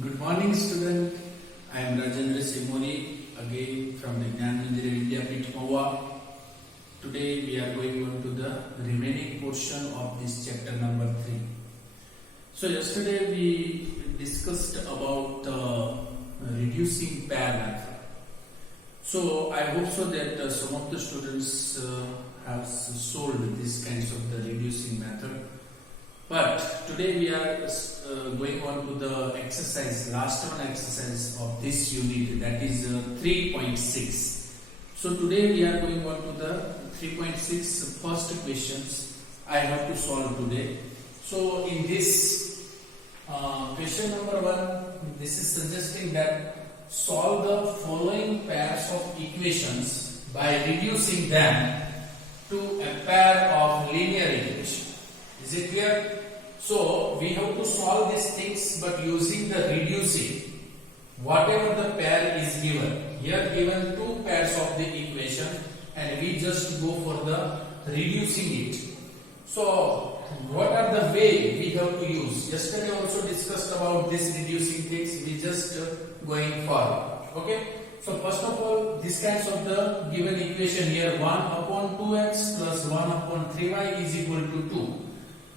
Good morning, student. I am Rajendra Simoni, again from the Gyan Mandir Vidyapeeth Mahua. Today we are going on to the remaining portion of this chapter number 3. So yesterday we discussed about reducing pair method. So I hope so that some of the students have solved these kinds of the reducing method. But today we are going on to the exercise, last one exercise of this unit, that is 3.6. So today we are going on to the 3.6 first questions I have to solve today. So in this question number 1, this is suggesting that solve the following pairs of equations by reducing them to a pair of linear equations. Is it clear? So we have to solve these things but using the reducing whatever the pair is given. Here given two pairs of the equation and we just go for the reducing it. So what are the way we have to use? Yesterday also discussed about this reducing things. We just going forward. Okay. So first of all, this kinds of the given equation here 1 upon 2x plus 1 upon 3y is equal to 2.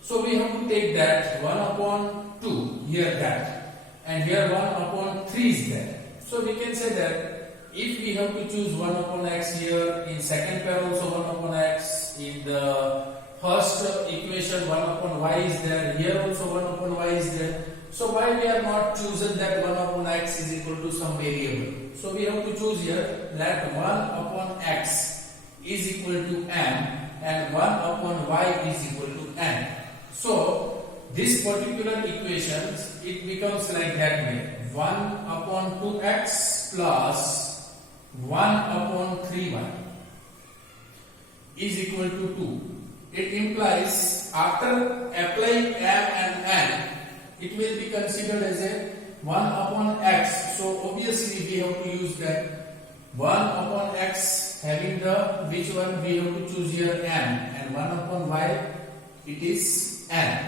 So we have to take that 1 upon 2 here that and here 1 upon 3 is there. So we can say that if we have to choose 1 upon x here, in second pair also 1 upon x, in the first equation 1 upon y is there, here also 1 upon y is there. So why we are not chosen that 1 upon x is equal to some variable? So we have to choose here that 1 upon x is equal to m and 1 upon y is equal to n. So this particular equation it becomes like that way: 1 upon 2x plus 1 upon 3y is equal to 2. It implies after applying m and n, it will be considered as a 1 upon x. So obviously we have to use that 1 upon x having the which one we have to choose here m and 1 upon y it is n.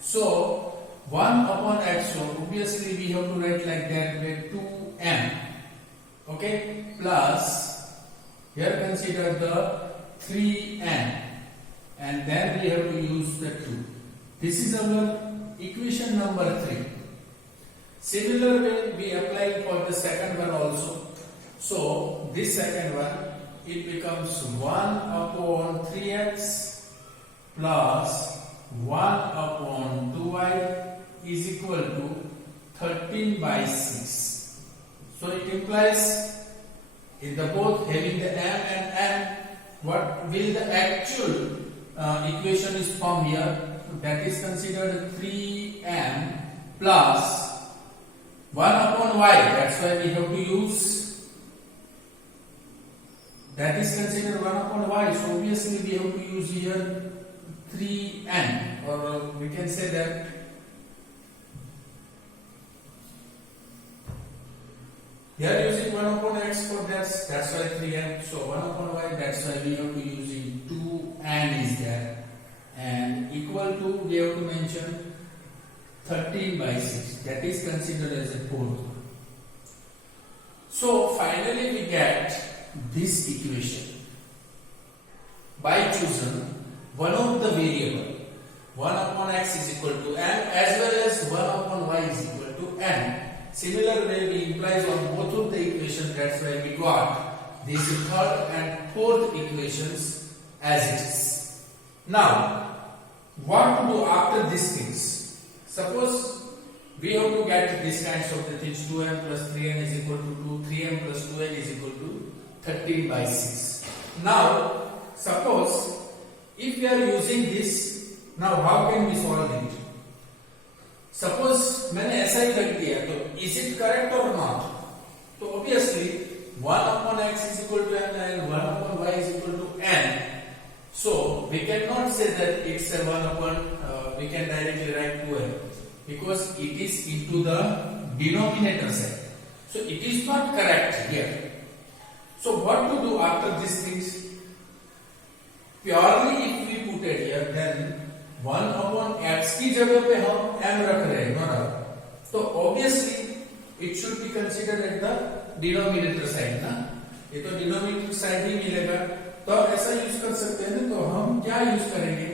So 1 upon x, so obviously we have to write like that way 2m, okay, plus here consider the 3n and then we have to use the 2. This is our equation number 3. Similar way we apply for the second one also. So this second one it becomes 1 upon 3x plus 1 upon 2y is equal to 13 by 6. So it implies in the both having the m and n, what will the actual equation is formed here? That is considered 3m plus 1 upon y. That's why we have to use. That is considered 1 upon y. So obviously we have to use here 3n, or we can say that here using 1 upon x for that's why 3n. So 1 upon y, that's why we have to using 2n is there, and equal to we have to mention 13 by 6. That is considered as a fourth. So finally we get this equation by choosing one of the variable 1 upon x is equal to m as well as 1 upon y is equal to n. Similar way we implies on both of the equations. That's why we got these third and fourth equations as it is. Now what to do after these things? Suppose we have to get these kinds of the things: 2m plus 3n is equal to 2, 3m plus 2n is equal to 13 by 6. Now suppose if we are using this, now how can we solve it? Suppose मैंने ऐसा ही कर दिया, तो is it correct or not? तो obviously 1 upon x is equal to n and 1 upon y is equal to n. So we cannot say that it's a 1 upon, we can directly write 2n because it is into the denominator side. So it is not correct here. So what to do after these things? Purely if we put it here, then 1 upon x की जगह पे हम m रख रहे हैं बराबर, तो obviously it should be considered at the denominator side ना, ये तो डिनोमिनेटर साइड ही मिलेगा। तो आप ऐसा यूज कर सकते हैं ना, तो हम क्या यूज करेंगे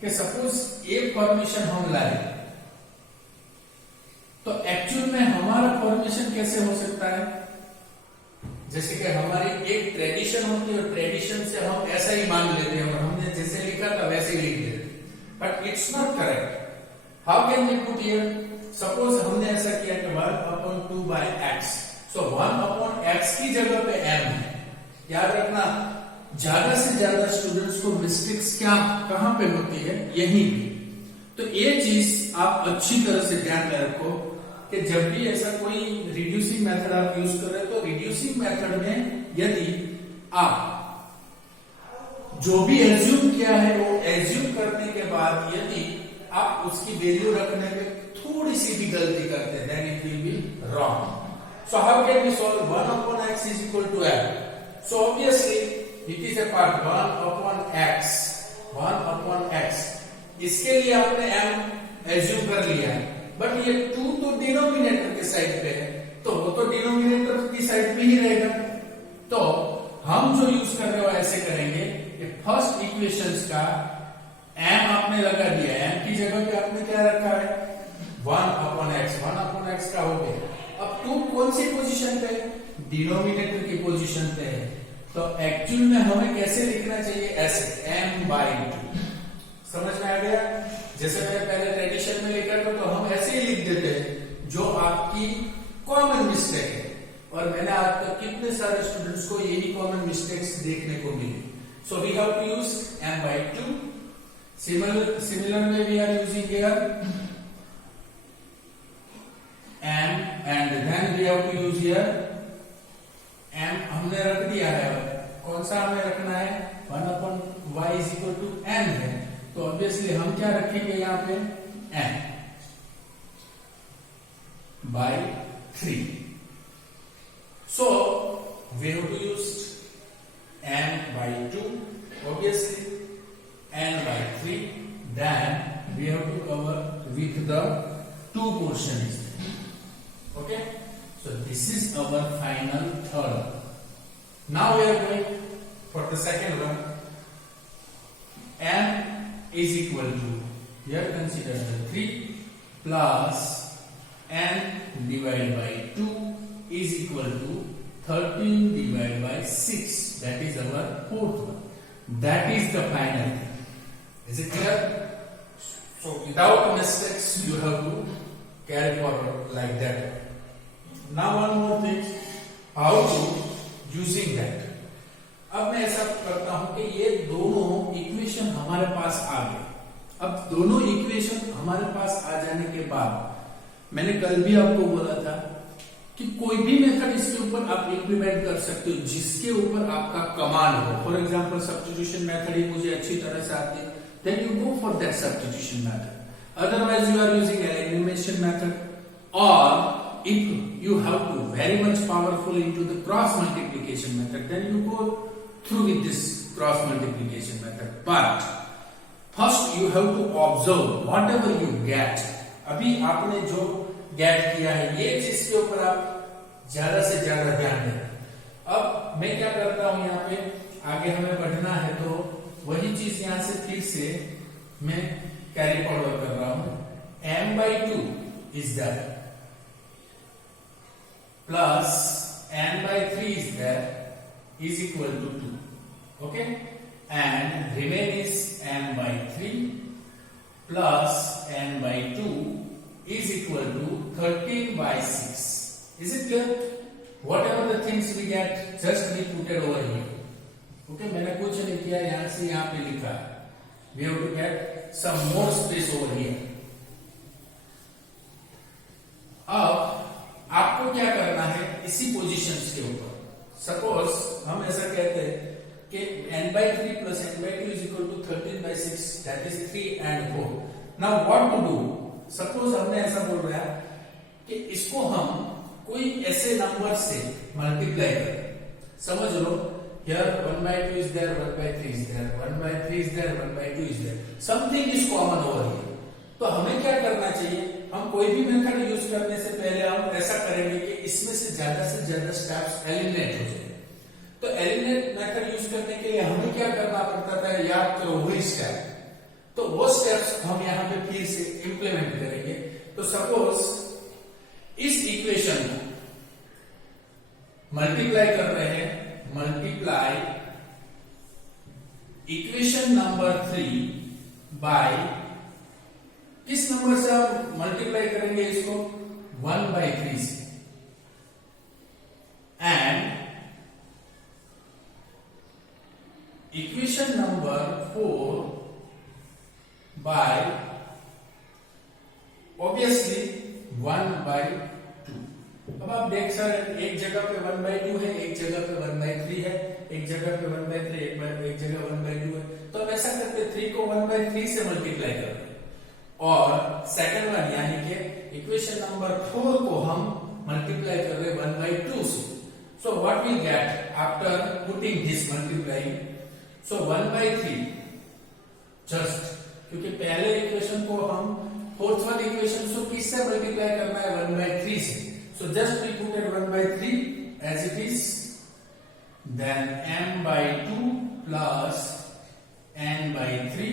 कि सपोज एक फॉर्मेशन हम लाए, तो एक्चुअल में हमारा फॉर्मेशन कैसे हो सकता है, जैसे कि हमारी एक ट्रेडिशन होती है और ट्रेडिशन से हम ऐसा ही मान लेते हैं और हमने जैसे लिखा था वैसे ही लिख देते, but it's not correct. How can we put here, suppose हमने ऐसा किया कि 1/2 by x, सो 1/x की जगह पे m है। याद रखना, ज्यादा से ज्यादा स्टूडेंट्स को मिस्टेक्स क्या कहां पे होती है, यहीं पे। तो ये चीज आप अच्छी तरह से ध्यान में रखो कि जब भी ऐसा कोई रिड्यूसिंग मेथड आप यूज कर रहे हो, तो रिड्यूसिंग मेथड में यदि आप जो भी एज्यूम किया है वो एज्यूम करने के बाद यदि आप उसकी वैल्यू रखने में थोड़ी सी भी गलती करते हैं, then it will be wrong. So how can we solve 1/x is equal to m? So obviously it is a part 1/x, 1/x। इसके लिए आपने m एज्यूम कर लिया है, बट ये 2 तो डिनोमिनेटर के साइड पे है, तो वो तो डिनोमिनेटर की साइड पे ही रहेगा। तो हम जो यूज कर रहे हो ऐसे करेंगे कि फर्स्ट इक्वेशंस का m आपने लगा दिया, m की जगह पे आपने क्या रखा है 1/x, 1/x का हो गया। अब 2 कौन सी पोजीशन पे है, डिनोमिनेटर की पोजीशन पे है, तो एक्चुअल में हमें कैसे लिखना चाहिए, ऐसे m/2। समझ में आ गया, जैसे मैंने पहले ट्रेडिशन में लिखा था तो हम ऐसे ही लिख देते हैं, जो आपकी कॉमन मिस्टेक है, और मैंने आज तक कितने सारे स्टूडेंट्स को यही कॉमन मिस्टेक्स देखने को मिली। So we have to use m/2। Similar way we are using here m, and then we have to use here m हमने रख दिया है, कौन सा हमें रखना है, 1/y is equal to n है, तो ऑब्वियसली हम क्या रखेंगे यहाँ पे n by 3। So we have to use n/2, obviously n by 3, then we have to cover with the 2 portions. Okay, so this is our final third. Now we are going for the second one. M is equal to, here consider the 3 plus n divided by 2 is equal to 13 divided by 6. That is our fourth one. That is the final thing. Is it clear? So without mistakes you have to carry forward like that. Now one more thing, how to using that. अब मैं ऐसा करता हूं कि ये दोनों equation हमारे पास आ गए। अब दोनों इक्वेशन हमारे पास आ जाने के बाद मैंने कल भी आपको बोला था कि कोई भी मेथड इसके ऊपर आप इंप्लीमेंट कर सकते हो जिसके ऊपर आपका कमांड हो। फॉर एग्जांपल सब्स्टिट्यूशन मेथड ही मुझे अच्छी तरह से आती है, then you go for that substitution method. Otherwise you are using elimination method, और if you have to very much powerful into the cross multiplication method, then you go through with this cross multiplication method. But first you have to observe whatever you get. अभी आपने जो get किया है ये चीज के ऊपर आप ज्यादा से ज्यादा ध्यान दें। अब मैं क्या करता हूं, यहाँ पे आगे हमें बढ़ना है तो वही चीज यहाँ से फिर से मैं कैरी फॉरवर्ड कर रहा हूं। m/2 is that plus n/3 is that is equal to 2, okay, and remain is n/3 plus n/2 is equal to 13/6. Is it clear? Whatever the things we get, just be put it over here. Okay, मैंने कुछ नहीं किया, यहां से यहां पे लिखा है। We have to get some more space over here. अब आपको क्या करना है, इसी पोजीशंस के ऊपर सपोज हम ऐसा कहते हैं कि n/3 plus n/2 is equal to 13/6, that is 3 and 4. Now what to do? Suppose हमने ऐसा बोल रहा है कि इसको हम कोई ऐसे नंबर से मल्टीप्लाई करें। समझ लो, here 1/2 is there, 1/3 is there, 1/3 is there, 1/2 is there, something is common over here. तो हमें क्या करना चाहिए, हम कोई भी मेथड यूज करने से पहले हम ऐसा करेंगे कि इसमें से ज्यादा स्टेप्स एलिमिनेट हो जाए। तो एलिमिनेट मेथड यूज करने के लिए हमें क्या करना पड़ता था, याद करो वही स्टेप। तो वो स्टेप्स हम यहाँ पे फिर से इंप्लीमेंट करेंगे। तो सपोज इस इक्वेशन को मल्टीप्लाई कर रहे हैं, मल्टीप्लाई इक्वेशन नंबर 3 बाय, किस नंबर से हम मल्टीप्लाई करेंगे इसको, 1/3 से, and equation number 4 by obviously 1/2। अब आप देख सकते एक जगह पे 1/2 है, एक जगह पे 1/3 है, एक जगह पे 1/3, एक जगह 1/2 है। तो अब ऐसा करते 3 को 1/3 से मल्टीप्लाई करते हैं और सेकंड वन यानी कि इक्वेशन नंबर 4 को हम मल्टीप्लाई कर रहे 1/2 से। So what we get after putting this multiplying, so 1/3 just, क्योंकि पहले इक्वेशन को हम फोर्थ वन इक्वेशन को किससे मल्टीप्लाई करना है, 1/3 से। So just we put it 1/3 as it is, then m/2 plus n/3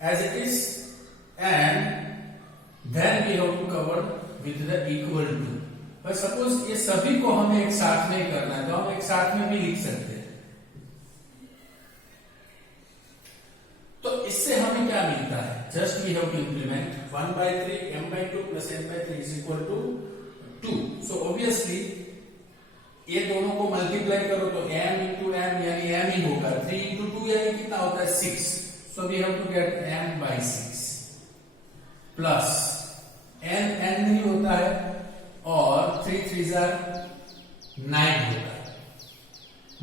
as it is, and then we have to cover with the equal to। पर सपोज ये सभी को हमें एक साथ में करना है तो हम एक साथ में भी लिख सकते हैं। तो इससे हमें क्या मिलता है, just we have to implement 1/3 m/2 plus n/3 is equal to 2। So obviously ये दोनों को मल्टीप्लाई करो तो m इंटू m यानी m ही होगा, 3 इंटू 2 यानी कितना होता है 6। So we have to get m/6 plus n नहीं होता है और 3 3s are 9 होता है।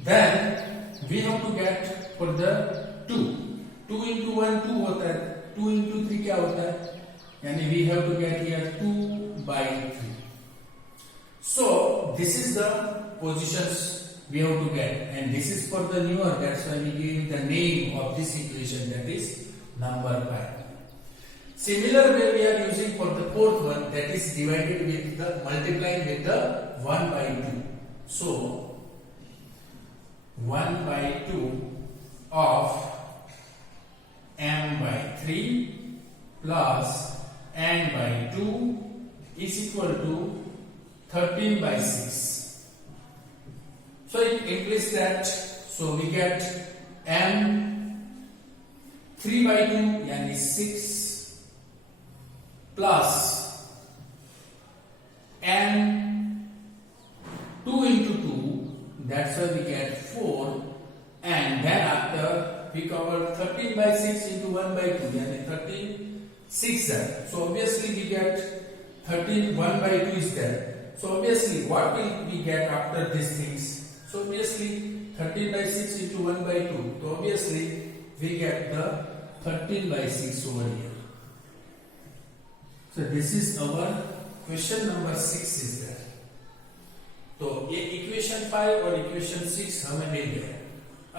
Then we have to get for the 2 into 1 2 होता है, 2 into 3 क्या होता है, यानी we have to get here 2/3। So this is the positions we have to get, and this is for the newer, that's why we give the name of this equation, that is number 5. Similar way we are using for the fourth one, that is divided with the multiplying with the 1/2. So 1/2 of m/3 plus n/2 is equal to 13/6. So it implies that, so we get m 3/2 यानी 6 plus n 2 into 2, that's why we get 4, and then after we cover 13/6 into 1/2 यानी 13/6 there. So obviously we get 13, 1/2 is there. So obviously what will we get after these things? So obviously 13/6 into 1/2. So obviously we get the 13/6 over here. So this is our question number 6 is there. तो ये equation 5 और equation 6 हमें मिल गया।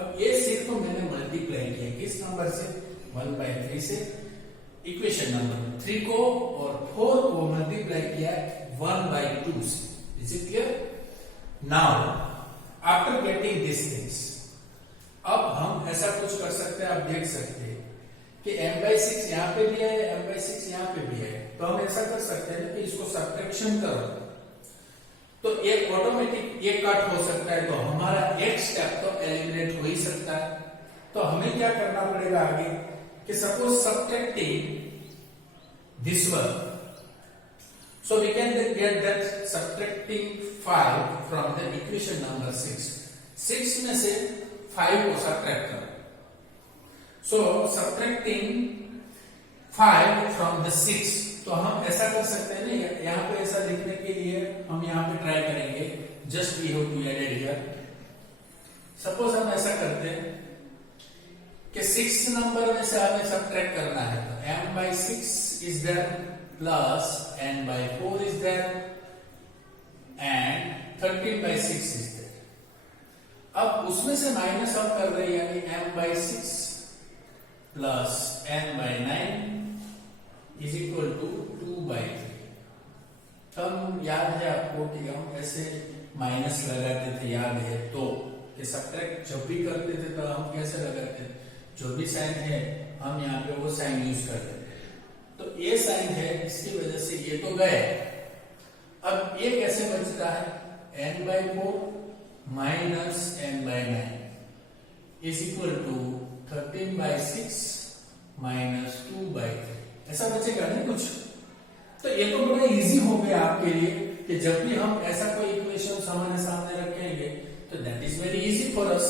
अब ये सिर्फ मैंने multiply किया किस नंबर से, 1/3 से, इक्वेशन नंबर 3 को और 4 को मल्टीप्लाई किया 1/2 से। Is it clear? Now after getting this things, अब हम ऐसा कुछ कर सकते हैं, आप देख सकते हैं कि m/6 यहाँ पे भी है, m/6 यहाँ पे भी है। तो हम ऐसा कर सकते हैं कि इसको सब्ट्रैक्शन करो तो एक ऑटोमेटिक ये कट हो सकता है, तो हमारा एक स्टेप तो एलिमिनेट हो ही सकता है। तो हमें क्या करना पड़ेगा आगे कि suppose subtracting this one, so we can get that subtracting 5 from the equation number 6. 6 में से 5 को subtract करो, so subtracting 5 from the 6, तो हम ऐसा कर सकते हैं ना, यहाँ पे ऐसा लिखने के लिए हम यहाँ पे ट्राई करेंगे, just we have to add it here. Suppose हम ऐसा करते हैं कि 6 नंबर में से हमें सब्ट्रैक्ट करना है, तो m/6 is there plus n/4 is there and 13/6 is there। अब उसमें से माइनस हम कर रहे हैं, यानी m/6 plus n/9 is equal to याद है आपको कि हम ऐसे माइनस लगाते थे, याद है तो ये सब्ट्रैक्ट जब भी करते थे तो हम कैसे लगाते थे, जो भी साइन है हम यहाँ पे वो साइन यूज करते थे। तो ये साइन है, इसकी वजह से ये तो गए। अब ये कैसे बचता है, n/4 minus n/9 is equal to 13/6 minus 2/3, ऐसा बचेगा नहीं कुछ। तो ये तो बड़ा इजी हो गया आपके लिए कि जब भी हम ऐसा कोई इक्वेशन हमारे सामने रखेंगे तो that is very easy for us.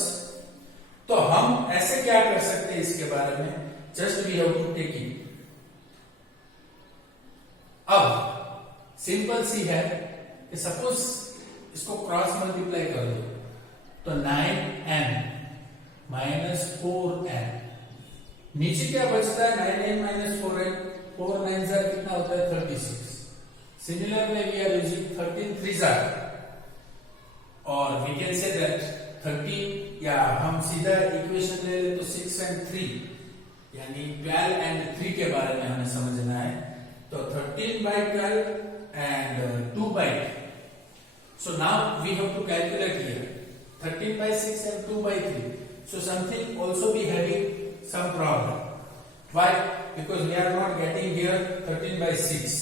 तो हम ऐसे क्या कर सकते हैं इसके बारे में, just we have to take it. अब सिंपल सी है कि सपोज इसको क्रॉस मल्टीप्लाई कर दो तो 9n माइनस 4n, नीचे क्या बचता है 9n माइनस 4n, 4 9 जार कितना होता है 36। Similarly we are using 13 3 jar, और वी कैन से दैट 13, या हम सीधा इक्वेशन ले ले तो 6 and 3 यानी 12 and 3 के बारे में हमें समझना है। तो 13/12 and 2/3. So now we have to calculate here 13/6 and 2/3. So something also be having some problem. Why? Because we are not getting here 13/6.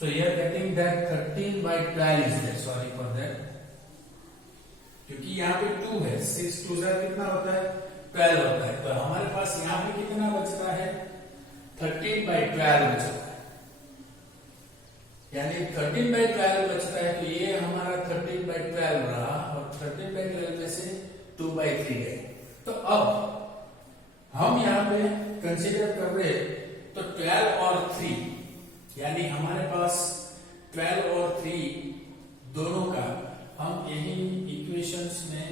So here getting that 13/12 is there. Sorry for that. क्योंकि यहाँ पे 2 है, 6 2 jar कितना होता है 12 होता है। तो हमारे पास यहाँ पे कितना बचता है 13/12 बचता है, यानी 13/12 बचता है। तो ये हमारा 13/12 रहा, और 13/12 में से 2/3 गए। तो अब हम यहाँ पे कंसीडर कर रहे तो 12 और 3, यानी हमारे पास 12 और 3 दोनों का हम यही इक्वेशंस में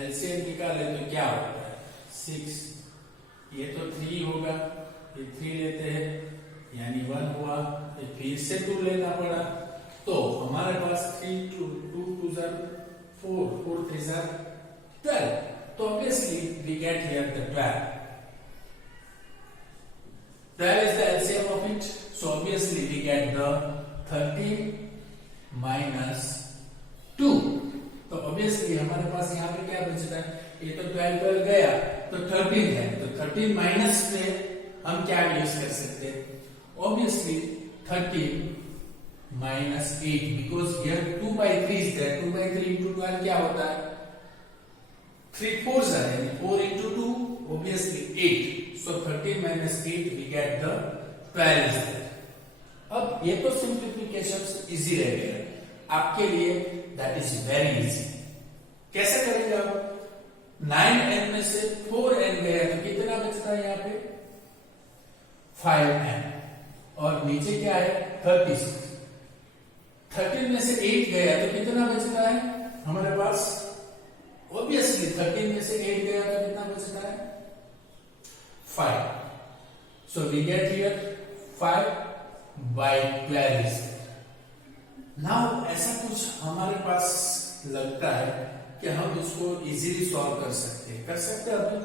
एलसीएम निकाले तो क्या होता है 6, ये तो 3 होगा, ये 3 लेते हैं यानी 1 हुआ, फिर से 2 लेना पड़ा। तो हमारे पास 3 2 2 जार 4 4 3 जार 12। तो obviously we get here the 12 is the LCM of it, so obviously we get the 13 minus 2। तो ऑब्वियसली हमारे पास यहाँ पे क्या बचता है, ये तो 12 गया तो 13 है, तो 13 माइनस में हम क्या यूज कर सकते हैं, obviously 13 minus 8 because here 2/3 is there, 2/3 into 12 क्या होता है 3 4s are यानी 4 into 2 obviously 8, so 13 minus 8 we get the 12 is there। अब ये तो सिंप्लीफिकेशन इजी रहेगा आपके लिए, दैट इज वेरी इजी। कैसे करेंगे आप, 9n में से 4n गया तो कितना बचता है यहाँ पे 5n, और नीचे क्या है 36। 13 में से 8 गया तो कितना बचता है हमारे पास, ऑब्वियसली 13 में से 8 गया तो कितना बचता है 5। So we get here 5/12। Now ऐसा कुछ हमारे पास लगता है कि हम इसको इजीली सॉल्व कर सकते हैं, अभी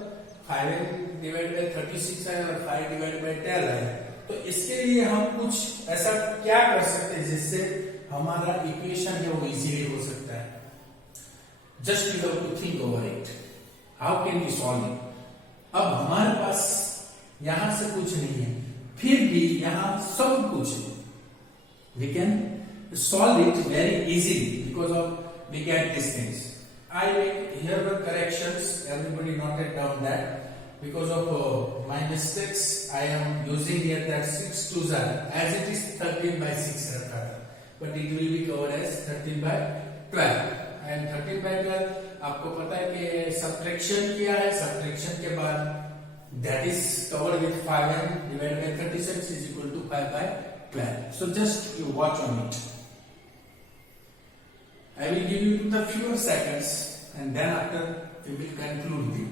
5 डिवाइड बाय 36 है और 5 डिवाइड बाय 12 है। तो इसके लिए हम कुछ ऐसा क्या कर सकते हैं जिससे हमारा इक्वेशन है वो इजीली हो सकता है। Just you have to think over it, how can we solve it. अब हमारे पास यहां से कुछ नहीं है, फिर भी यहां सब कुछ है, we can solve it very easily because of we get these things. I here were corrections, everybody noted down that because of my mistakes I am using here that 6 2s are as it is 13/6 rakha tha, but it will be covered as 13/12 and 13/12 आपको पता है कि subtraction किया है, subtraction के बाद that is covered with 5n divided by 36 is equal to 5/12. So just you watch on it. I will give you the few seconds and then after we will conclude it.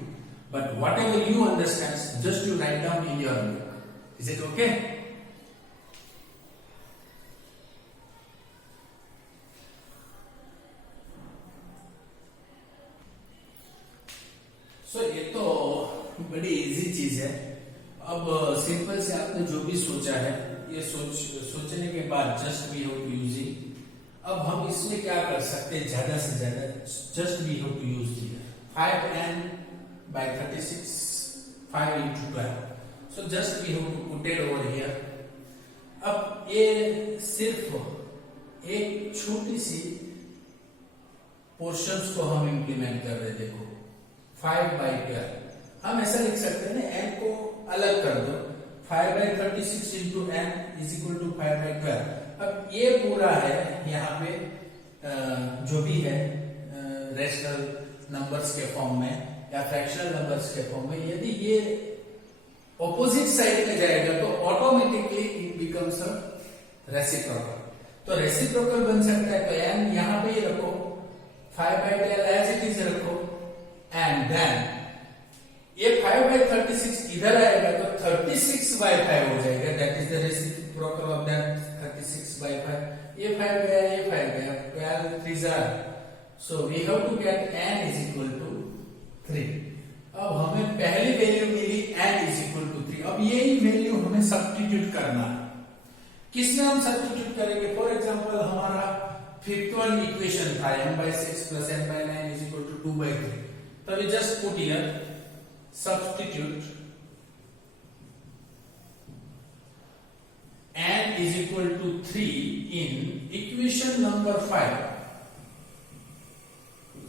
But whatever you understand, just you write down in your book. Is it okay? So ये तो बड़ी easy चीज है। अब simple से आपने जो भी सोचा है ये सोचने के बाद just we have to using अब हम इसमें क्या कर सकते हैं ज्यादा से ज्यादा, just we have to use here 5n by 36, 5 into 12. So just we have to put it over here. अब ये सिर्फ एक छोटी सी पोर्शंस को हम इंप्लीमेंट कर रहे, देखो 5 by 12. हम ऐसा लिख सकते हैं ना, n को अलग कर दो, 5 by 36 into n is equal to 5 by 12. अब ये पूरा है यहाँ पे जो भी है रेशनल नंबर्स के फॉर्म में या फ्रैक्शनल नंबर्स के फॉर्म में, यदि ये ऑपोजिट साइड में जाएगा तो automatically it becomes a reciprocal. तो रेसिप्रोकल बन सकता है, तो n यहाँ पे ही रखो, 5 by 12 एज इट इज रखो, एंड देन ये 5 by 36 इधर आएगा तो 36 by 5 हो जाएगा, that is the reciprocal of that 36 by 5. ये 5 गया, ये 5 गया, 12 3s are, so we have to get n is equal to 3. अब हमें पहली वैल्यू मिली n is equal to 3. अब यही वैल्यू हमें सब्स्टिट्यूट करना है. किसमें हम सब्स्टिट्यूट करेंगे? फॉर एग्जांपल हमारा फिफ्थ वन इक्वेशन था m by 6 plus n by 9 is equal to 2 by 3. तो we just put here substitute n is equal to 3 in equation number 5.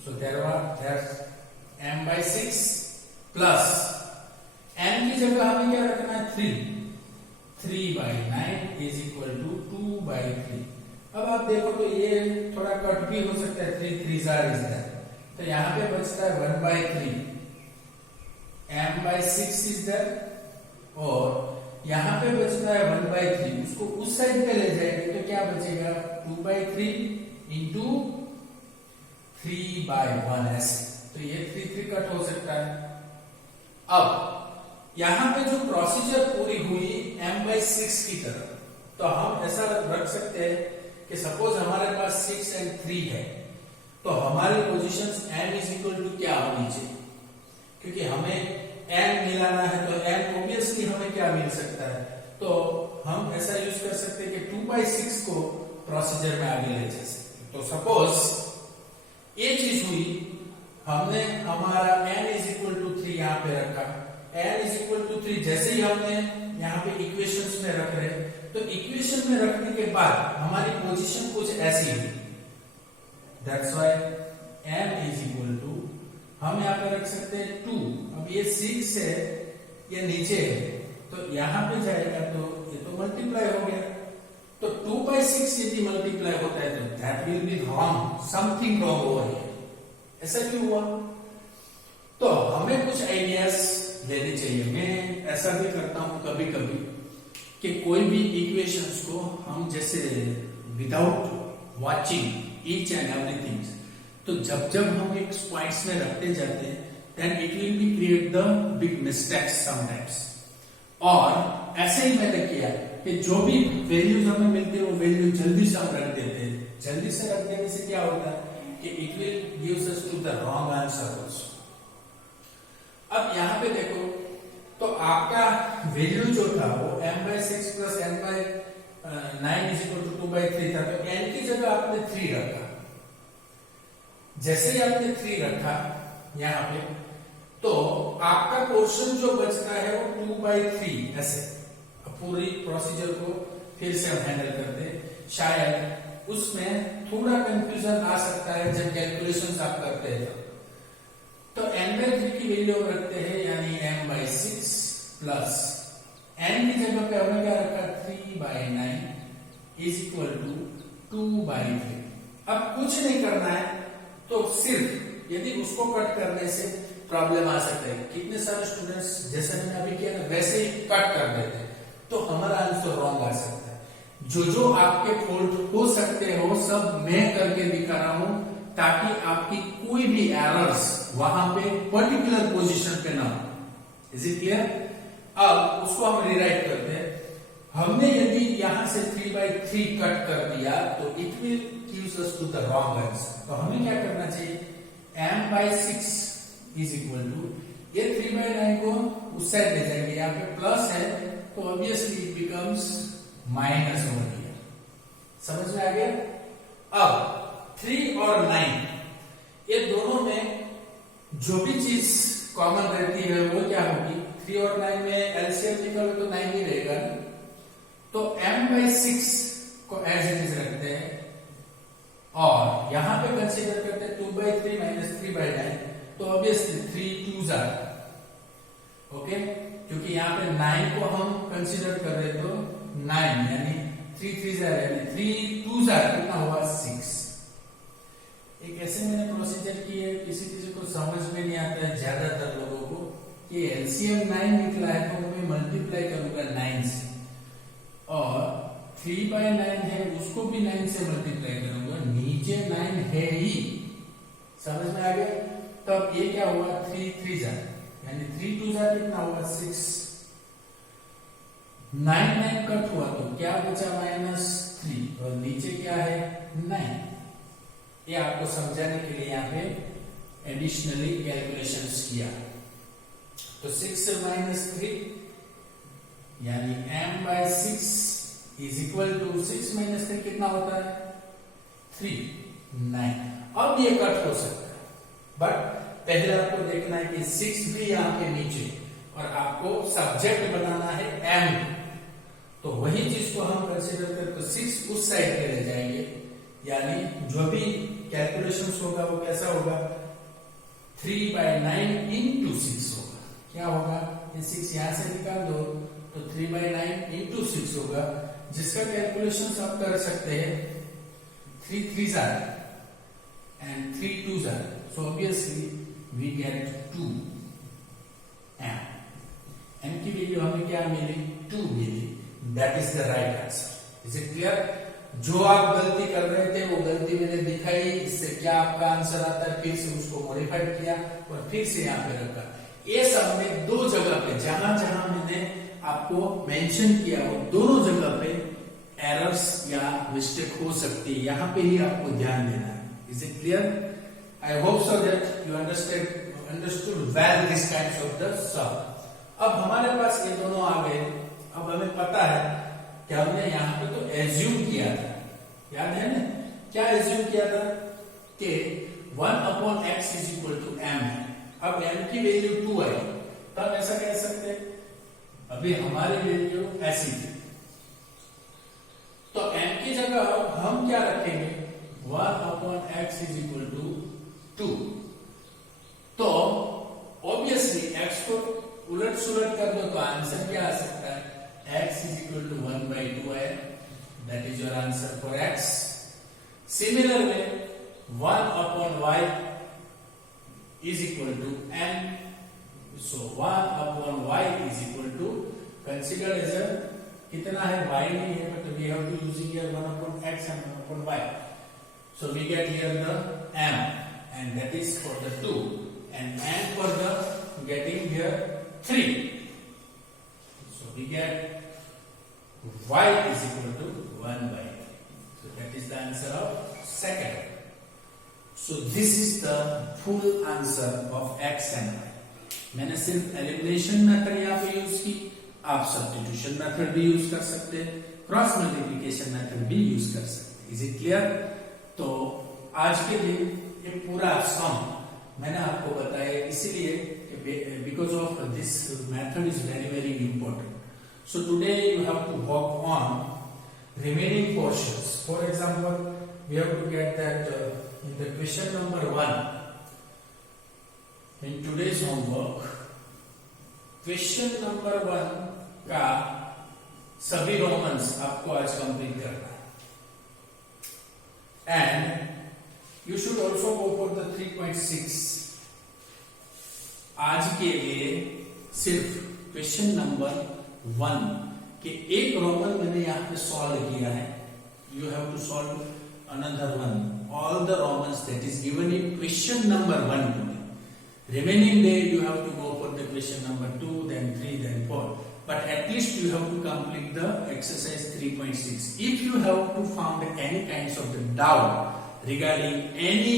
So there's m by 6 plus n की जगह हमें क्या रखना है? 3 by 9 is equal to 2 by 3. अब आप देखो तो ये थोड़ा कट भी हो सकता है, 3 3s are is there, तो यहाँ पे बचता है 1 by 3, m by 6 is there, और यहाँ पे बचता है 1 by 3. उसको उस साइड पे ले जाएंगे तो क्या बचेगा? 2 by 3 into 3 by 1 ऐसे. तो ये 3 3 कट हो सकता है. अब यहाँ पे जो प्रोसीजर पूरी हुई m by 6 की तरफ, तो हम ऐसा रख सकते हैं कि सपोज हमारे पास 6 and 3 है, तो हमारी positions m is equal to क्या होनी चाहिए? क्योंकि हमें n मिलाना है तो n ऑब्वियसली हमें क्या मिल सकता है? तो हम ऐसा यूज कर सकते हैं कि 2 by 6 को प्रोसीजर में आगे ले जा सकते. तो सपोज ये चीज हुई, हमने हमारा n is equal to 3 यहाँ पे रखा, n is equal to 3 जैसे ही हमने यहाँ पे इक्वेशंस में रख रहे, तो इक्वेशन में रखने के बाद हमारी पोजीशन कुछ ऐसी हुई. That's why m is equal to, हम यहाँ पे रख सकते हैं 2. अब ये 6 है, ये नीचे है, तो यहाँ पे जाएगा तो ये तो मल्टीप्लाई हो गया. तो 2 by 6 यदि मल्टीप्लाई होता है तो that will be wrong, something wrong over here. ऐसा क्यों हुआ? तो हमें कुछ आइडियाज लेने चाहिए. मैं ऐसा भी करता हूं कभी कभी कि कोई भी इक्वेशंस को हम जैसे without watching each and everything, तो जब हम एक पॉइंट्स में रखते जाते हैं, then it will be create the big mistakes sometimes. और ऐसे ही मैंने किया कि जो भी वैल्यूज हमें मिलते हैं वो वैल्यू जल्दी से हम रख देते हैं. जल्दी से रख देने से क्या होता है कि it will gives us to the wrong answer also. अब यहाँ पे देखो तो आपका वैल्यू जो था वो m by 6 plus n by 9 is equal to 2 by 3 था, तो n की जगह आपने 3 रखा. जैसे ही आपने 3 रखा यहाँ पे, तो आपका पोर्शन जो बचता है वो 2 by 3 ऐसे. पूरी प्रोसीजर को फिर से हम हैंडल करते हैं. शायद उसमें थोड़ा कंफ्यूजन आ सकता है जब कैलकुलेशंस आप करते हैं. तो n by 3 की वैल्यू रखते हैं, यानी m by 6 प्लस n की जगह पे हमने क्या रखा? 3 by 9 is equal to 2 by 3. अब कुछ नहीं करना है, तो सिर्फ यदि उसको कट करने से प्रॉब्लम आ सकता है. कितने सारे स्टूडेंट्स जैसे मैंने अभी किया ना वैसे ही कट कर देते हैं, तो हमारा आंसर रॉन्ग आ सकता है. जो आपके फॉल्ट हो सकते हो सब मैं करके दिखा रहा हूं, ताकि आपकी कोई भी एरर्स वहां पे पर्टिकुलर पोजीशन पे ना हो. Is it clear? अब उसको हम रिराइट करते हैं. हमने यदि यहां से 3 by 3 कट कर दिया तो it will gives us to the wrong answer. तो हमें क्या करना चाहिए? m by 6 is equal to, ये 3 by 9 को उस साइड ले जाएंगे, यहाँ पे प्लस है तो obviously it becomes minus over here. समझ में आ गया? अब 3 और 9 ये दोनों में जो भी चीज कॉमन रहती है वो क्या होगी? 3 और 9 में एलसीएम निकालो तो 9 ही रहेगा ना। तो m/6 को एज इट इज रखते हैं और यहां पे कंसीडर करते हैं 2/3 माइनस 3/9। तो ऑब्वियसली 3 2s आर ओके, क्योंकि यहाँ पे 9 को हम कंसीडर कर रहे तो 9 यानी 3 3s आर यानी 3 2s आर कितना हुआ 6। एक ऐसे मैंने प्रोसीजर की है, किसी को समझ में नहीं आता है ज्यादातर लोगों को कि एलसीएम 9 निकला है तो मैं मल्टीप्लाई करूंगा 9 से और 3/9 है उसको भी 9 से मल्टीप्लाई करूंगा, नीचे 9 है ही। समझ में आ गया? तब ये क्या हुआ 3 3s आर यानी 3 2s आर कितना हुआ 6। 9 9 कट हुआ तो क्या बचा -3 और नीचे क्या है 9। ये आपको समझाने के लिए यहाँ पे एडिशनली कैलकुलेशंस किया। तो 6 से -3 यानी m/6 इज इक्वल टू 6 - 3 कितना होता है 3 9। अब ये कट हो सकता है बट पहले आपको देखना है कि 6 भी यहाँ पे नीचे और आपको सब्जेक्ट बनाना है m। तो वही चीज को हम कंसीडर करें तो 6 उस साइड पे ले जाएंगे यानी जो भी कैलकुलेशंस होगा वो कैसा होगा 3/9 into 6 होगा। क्या होगा? ये 6 यहां से निकाल दो तो 3/9 into 6 होगा, जिसका कैलकुलेशंस आप कर सकते हैं 3 3s are and 3 2s are. So obviously we get 2 m। m की वैल्यू हमें क्या मिली 2 मिली। That is the right answer. Is it clear? जो आप गलती कर रहे थे वो गलती मैंने दिखाई, इससे क्या आपका आंसर आता है, फिर से उसको मॉडिफाइड किया और फिर से यहाँ पे रखा। ये सब में दो जगह पे जहां जहां मैंने आपको मेंशन किया वो दोनों जगह पे एरर्स या मिस्टेक हो सकती है, यहाँ पे ही आपको ध्यान देना है। Is it clear? I hope so that you understood well this kinds of the sum. अब हमारे पास ये दोनों आ गए। अब हमें पता है कि हमने यहाँ पे तो एज्यूम किया था, याद है ना? क्या एज्यूम किया था कि 1/x is equal to m है। अब m की वैल्यू 2 आई तब ऐसा कह सकते हैं। अभी हमारी वैल्यू ऐसी थी तो m की जगह हम क्या रखेंगे 1/x इज इक्वल टू 2। तो ऑब्वियसली x को उलट सुलट कर दो तो आंसर क्या आ सकता है x is equal to 1/2 है। That is your answer for x. Similar way 1/y is equal to m. So 1/y is equal to consider as a कितना है y नहीं है but we have to using here 1/x and 1/y. So we get here the m and that is for the 2 and n for the getting here 3. So we get y is equal to 1/3. So that is the answer of second. So this is the full answer of x and y. मैंने सिर्फ elimination method यहाँ पे use की, आप substitution method भी use कर सकते हैं, क्रॉस मल्टीप्लिकेशन मेथड भी यूज कर सकते हैं। Is it clear? तो आज के लिए ये पूरा सम मैंने आपको बताया इसीलिए because of this method is very very important. So today you have to work on remaining portions. For example, we have to get that in the question number 1 in today's homework, question number 1 का सभी Romans आपको आज complete करना है and you should also go for the 3.6. आज के लिए सिर्फ क्वेश्चन नंबर 1 के एक रोमन मैंने यहाँ पे सॉल्व किया है। You have to solve another one all the romans that is given in question number 1 today. Remaining day you have to go for the question number 2 then 3 then 4, but at least you have to complete the exercise 3.6. If you have to found any kinds of the doubt regarding any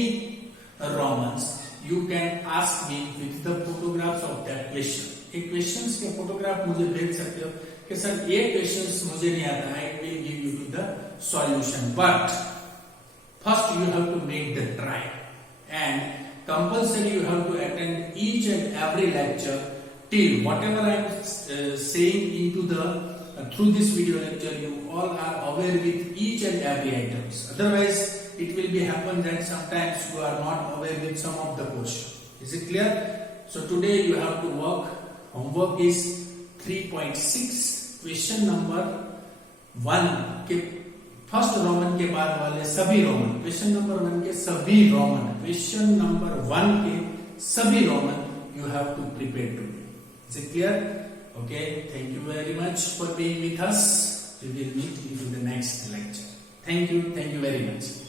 romans, you can ask me with the photographs of that question. एक questions के photograph मुझे भेज सकते हो कि sir ये questions मुझे नहीं आता, I will give you the solution. But first you have to make the trial, and compulsory you have to attend each and every lecture till whatever I am saying into the through this video lecture, you all are aware with each and every items. Otherwise, it will be happen that sometimes you are not aware with some of the portion. Is it clear? So today you have to work. Homework is 3.6, question number 1 के first Roman के बाद वाले सभी Roman, question number 1 के सभी Roman, question number 1 के सभी Roman you have to prepare today. Is it clear? Okay, thank you very much for being with us. We will meet into the next lecture. Thank you very much.